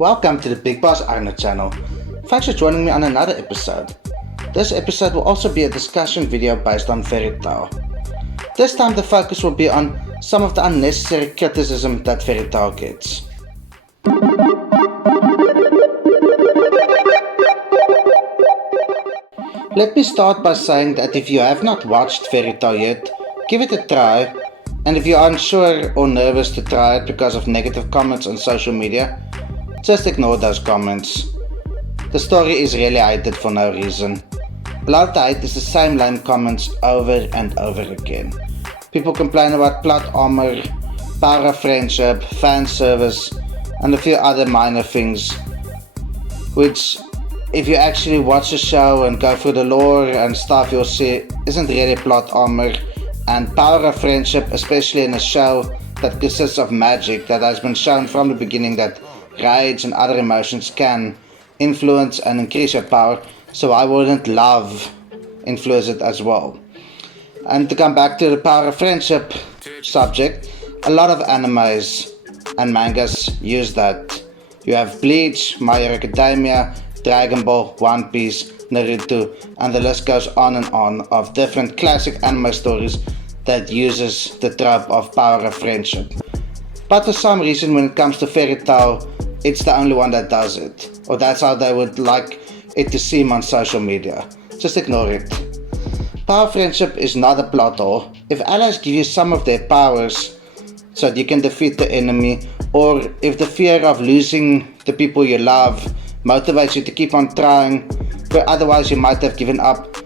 Welcome to the Big Boss Arnold channel. Thanks for joining me on another episode. This episode will also be a discussion video based on Fairy Tail. This time the focus will be on some of the unnecessary criticism that Fairy Tail gets. Let me start by saying that if you have not watched Fairy Tail yet, give it a try, and if you are unsure or nervous to try it because of negative comments on social media, just ignore those comments. The story is really hated for no reason. A lot of the hate is the same lame comments over and over again. People complain about plot armor, power of friendship, fan service, and a few other minor things, which if you actually watch the show and go through the lore and stuff, you'll see isn't really plot armor and power of friendship, especially in a show that consists of magic that has been shown from the beginning that rage and other emotions can influence and increase your power, so I wouldn't love influence it as well. And to come back to the power of friendship subject, a lot of animes and mangas use that. You have Bleach, My Hero Academia, Dragon Ball, One Piece, Naruto, and the list goes on and on of different classic anime stories that uses the trope of power of friendship. But for some reason when it comes to Fairy Tail, it's the only one that does it, or that's how they would like it to seem on social media. Just ignore it. Power of friendship is not a plot hole. If allies give you some of their powers so that you can defeat the enemy, or if the fear of losing the people you love motivates you to keep on trying where otherwise you might have given up,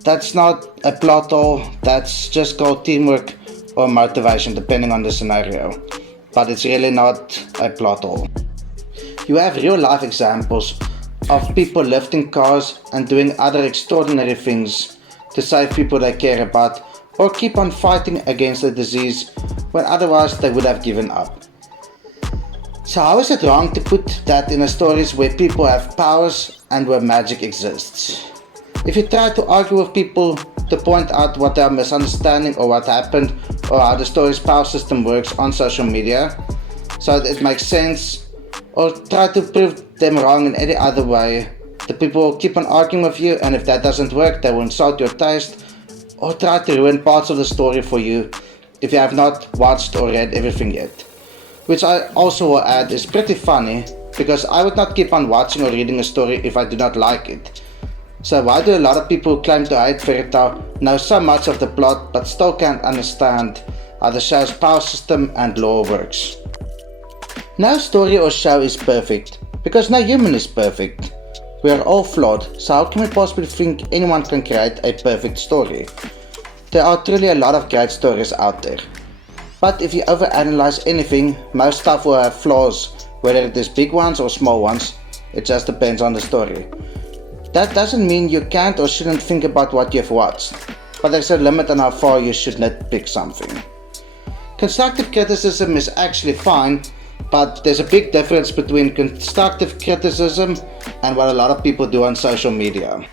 that's not a plot hole, that's just called teamwork or motivation depending on the scenario, but it's really not a plot hole. You have real life examples of people lifting cars and doing other extraordinary things to save people they care about, or keep on fighting against a disease when otherwise they would have given up. So how is it wrong to put that in a stories where people have powers and where magic exists? If you try to argue with people to point out what they are misunderstanding or what happened or how the story's power system works on social media so that it makes sense, or try to prove them wrong in any other way, the people will keep on arguing with you, and if that doesn't work they will insult your taste or try to ruin parts of the story for you if you have not watched or read everything yet. Which I also will add is pretty funny, because I would not keep on watching or reading a story if I do not like it. So why do a lot of people who claim to hate Fairy Tail know so much of the plot but still can't understand how the show's power system and lore works? No story or show is perfect, because no human is perfect. We are all flawed, so how can we possibly think anyone can create a perfect story? There are truly a lot of great stories out there. But if you overanalyze anything, most stuff will have flaws, whether it is big ones or small ones. It just depends on the story. That doesn't mean you can't or shouldn't think about what you've watched, but there's a limit on how far you should nitpick something. Constructive criticism is actually fine, but there's a big difference between constructive criticism and what a lot of people do on social media.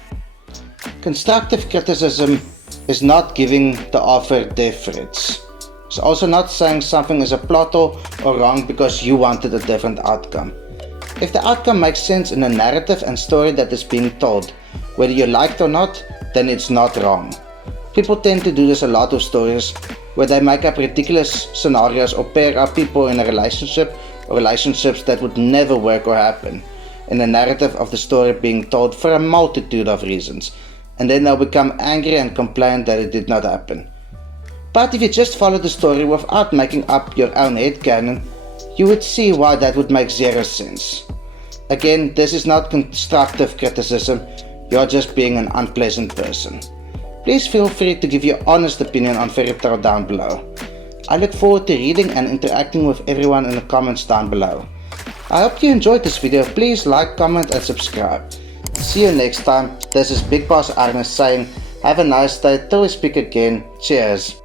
Constructive criticism is not giving the author deference. It's also not saying something is a plot hole or wrong because you wanted a different outcome. If the outcome makes sense in the narrative and story that is being told, whether you like it or not, then it's not wrong. People tend to do this a lot with stories where they make up ridiculous scenarios or pair up people in a relationship or relationships that would never work or happen in the narrative of the story being told for a multitude of reasons, and then they'll become angry and complain that it did not happen. But if you just follow the story without making up your own headcanon, you would see why that would make zero sense. Again, this is not constructive criticism, you are just being an unpleasant person. Please feel free to give your honest opinion on Fairy Tail down below. I look forward to reading and interacting with everyone in the comments down below. I hope you enjoyed this video. Please like, comment and subscribe. See you next time. This is Big Boss Arnold saying have a nice day till we speak again. Cheers.